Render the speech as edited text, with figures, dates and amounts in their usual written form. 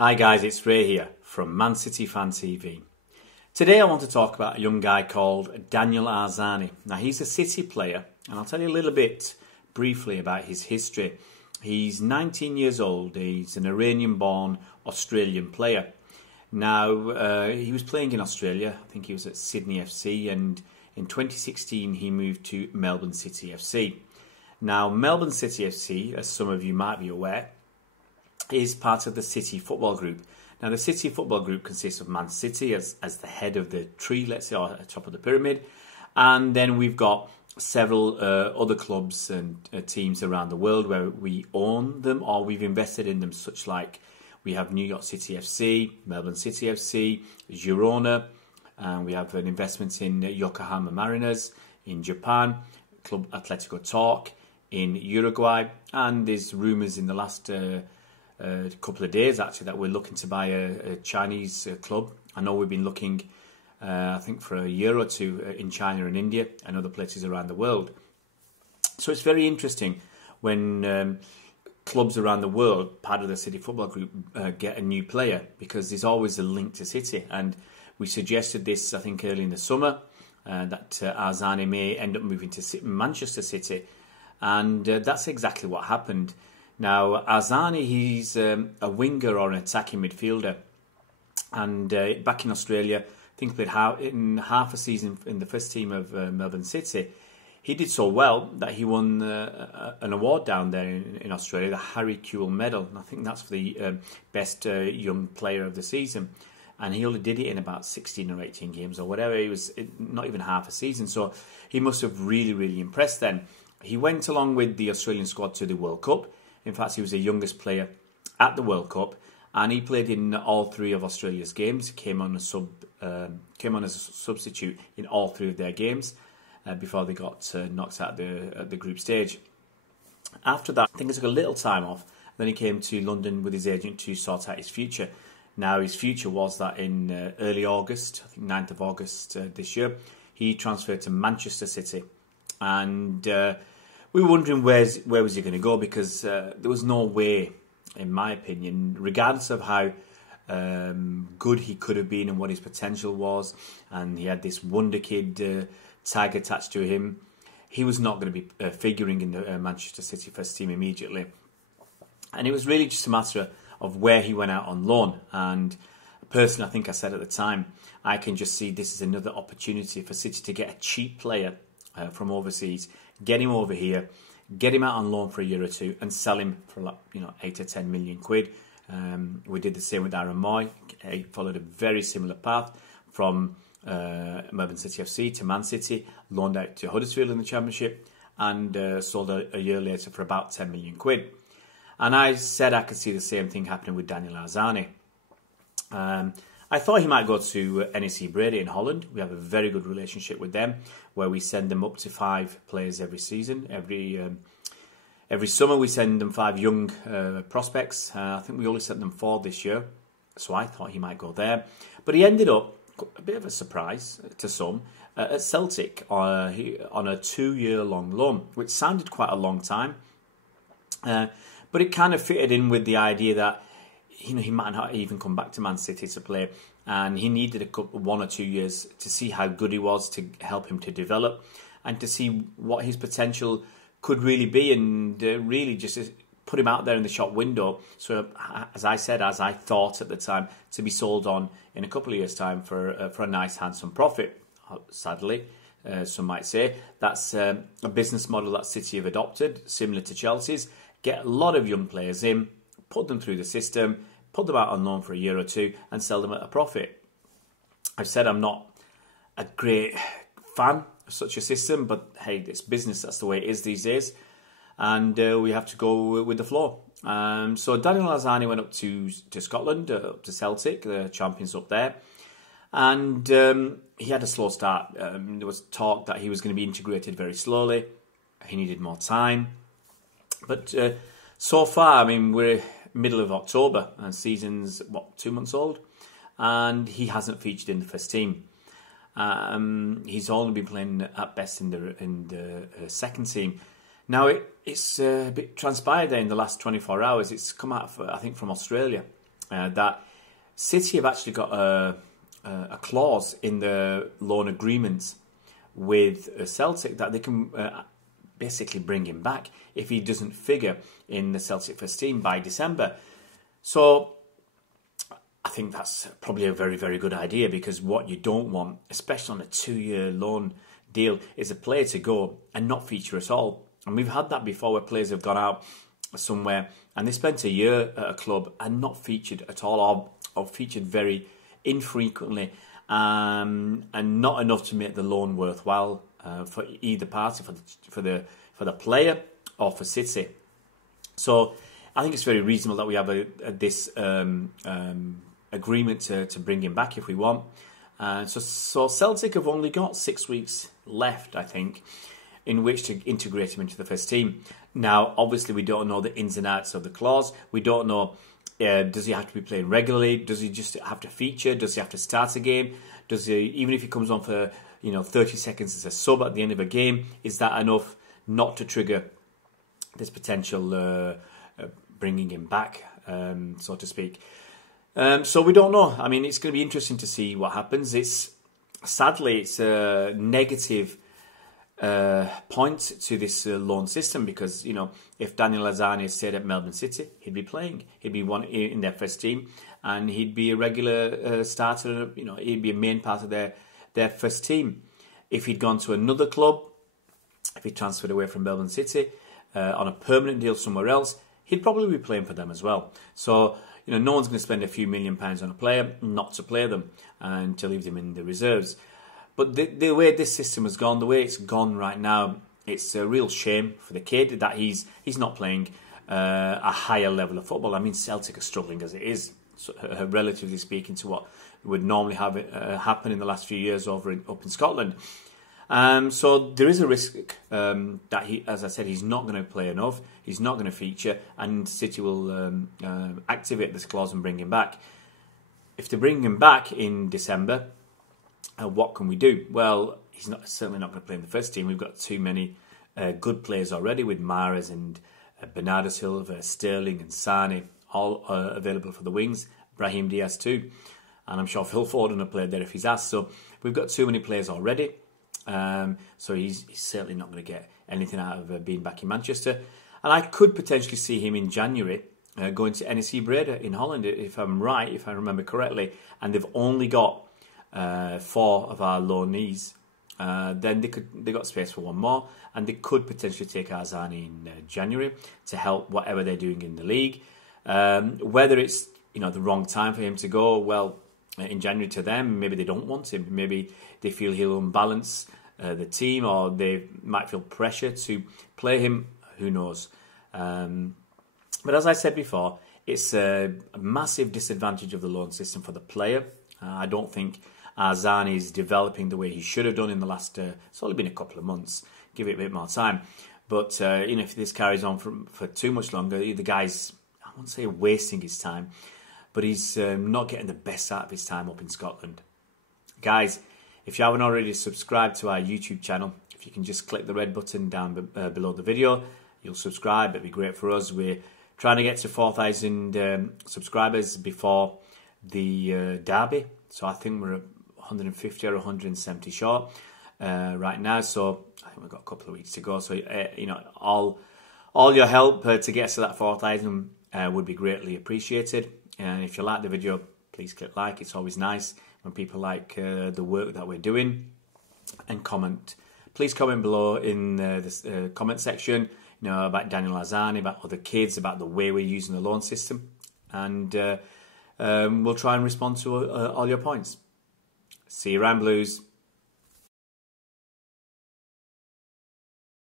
Hi guys, it's Ray here from Man City Fan TV. Today I want to talk about a young guy called Daniel Arzani. Now he's a City player and I'll tell you a little bit briefly about his history. He's 19 years old, he's an Iranian-born Australian player. Now he was playing in Australia, I think he was at Sydney FC, and in 2016 he moved to Melbourne City FC. Now Melbourne City FC, as some of you might be aware, is part of the City Football Group. Now the City Football Group consists of Man City as the head of the tree, let's say, or top of the pyramid, and then we've got several other clubs and teams around the world where we own them or we've invested in them, such like we have New York City FC, Melbourne City FC, Girona, and we have an investment in Yokohama Mariners in Japan, Club Atletico Torque in Uruguay, and there's rumours in the last couple of days actually that we're looking to buy a Chinese club. I know we've been looking I think for a year or two in China and India and other places around the world. So it's very interesting when clubs around the world, part of the City Football Group, get a new player, because there's always a link to City. And we suggested this, I think, early in the summer, that Arzani may end up moving to Manchester City, and that's exactly what happened. Now, Arzani, he's a winger or an attacking midfielder. And back in Australia, I think played in half a season in the first team of Melbourne City. He did so well that he won an award down there in Australia, the Harry Kewell Medal. And I think that's for the best young player of the season. And he only did it in about 16 or 18 games or whatever. It was not even half a season. So he must have really, really impressed then. He went along with the Australian squad to the World Cup. In fact, he was the youngest player at the World Cup, and he played in all three of Australia's games. Came on as a substitute in all three of their games before they got knocked out at the group stage. After that, I think he took a little time off. Then he came to London with his agent to sort out his future. Now, his future was that in early August, I think 9th of August this year, he transferred to Manchester City, and we were wondering where was he going to go, because there was no way, in my opinion, regardless of how good he could have been and what his potential was, and he had this wonderkid tag attached to him, he was not going to be figuring in the Manchester City first team immediately. And it was really just a matter of where he went out on loan. And personally, I think I said at the time, I can just see this as another opportunity for City to get a cheap player from overseas, get him over here, get him out on loan for a year or two, and sell him for, like, 8 to 10 million quid. We did the same with Aaron Moy. He followed a very similar path from Melbourne City FC to Man City, loaned out to Huddersfield in the Championship, and sold a year later for about 10 million quid. And I said I could see the same thing happening with Daniel Arzani. I thought he might go to NEC Breda in Holland. We have a very good relationship with them, where we send them up to 5 players every season. Every summer we send them 5 young prospects. I think we only sent them 4 this year, so I thought he might go there. But he ended up, a bit of a surprise to some, at Celtic on a 2-year-long loan, which sounded quite a long time. But it kind of fitted in with the idea that he might not even come back to Man City to play, and he needed 1 or 2 years to see how good he was, to help him to develop and to see what his potential could really be, and really just put him out there in the shop window. So as I thought at the time, to be sold on in a couple of years' time for a nice handsome profit. Sadly, some might say that's a business model that City have adopted, similar to Chelsea's. Get a lot of young players in, put them through the system, put them out on loan for a year or two, and sell them at a profit. I've said I'm not a great fan of such a system, but hey, it's business, that's the way it is these days, and we have to go with the flow. So Daniel Arzani went up to Scotland, up to Celtic, the champions up there, and he had a slow start. There was talk that he was going to be integrated very slowly. He needed more time. But so far, I mean, we're middle of October and season's, 2 months old, and he hasn't featured in the first team. He's only been playing at best in the second team. Now, it's a bit transpired there in the last 24 hours. It's come out, I think, from Australia. that City have actually got a clause in the loan agreements with Celtic that they can basically bring him back if he doesn't figure in the Celtic first team by December. So I think that's probably a very, very good idea, because what you don't want, especially on a 2-year loan deal, is a player to go and not feature at all. And we've had that before, where players have gone out somewhere and they spent a year at a club and not featured at all, or featured very infrequently, and not enough to make the loan worthwhile for either party, for the player or for City. So I think it's very reasonable that we have this agreement to bring him back if we want. So Celtic have only got 6 weeks left, I think, in which to integrate him into the first team. Now, obviously, we don't know the ins and outs of the clause. We don't know, does he have to be playing regularly? Does he just have to feature? Does he have to start a game? Does he, even if he comes on for 30 seconds as a sub at the end of a game, is that enough not to trigger this potential bringing him back, so to speak? So we don't know. I mean, it's going to be interesting to see what happens. Sadly, it's a negative point to this loan system, because if Daniel Arzani stayed at Melbourne City, he'd be playing. He'd be one in their first team, and he'd be a regular starter. He'd be a main part of their first team. If he'd gone to another club, if he transferred away from Melbourne City on a permanent deal somewhere else, he'd probably be playing for them as well. So no one's going to spend a few £1 million on a player not to play them and to leave them in the reserves. But the way this system has gone, the way it's gone right now, it's a real shame for the kid that he's not playing a higher level of football. I mean, Celtic are struggling as it is, relatively speaking, to what would normally have happen in the last few years up in Scotland. So there is a risk that he, as I said, he's not going to play enough. He's not going to feature, and City will activate this clause and bring him back. If they bring him back in December, what can we do? Well, he's certainly not going to play in the first team. We've got too many good players already, with Mahrez and Bernardo Silva, Sterling and Sane, all available for the wings. Brahim Diaz too. And I'm sure Phil Foden have played there if he's asked. So we've got too many players already. So he's certainly not going to get anything out of being back in Manchester. And I could potentially see him in January going to NEC Breda in Holland, if I'm right, if I remember correctly. And they've only got 4 of our loanees. Then they got space for one more, and they could potentially take Arzani in January to help whatever they're doing in the league. Whether it's the wrong time for him to go, well, in January to them, maybe they don't want him. Maybe they feel he'll unbalance the team, or they might feel pressure to play him. Who knows? But as I said before, it's a massive disadvantage of the loan system for the player. I don't think Arzani is developing the way he should have done in the last. It's only been a couple of months. Give it a bit more time. But if this carries on for too much longer, the guy's, I won't say wasting his time, but he's not getting the best out of his time up in Scotland. Guys, if you haven't already subscribed to our YouTube channel, if you can just click the red button down below the video, you'll subscribe. It'd be great for us. We're trying to get to 4,000 subscribers before the derby. So I think we're 150 or 170 short right now. So I think we've got a couple of weeks to go. So all your help to get us to that 4,000 would be greatly appreciated. And if you like the video, please click like. It's always nice when people like the work that we're doing. And comment. Please comment below in the comment section, about Daniel Arzani, about other kids, about the way we're using the loan system. And we'll try and respond to all your points. See you around, Blues.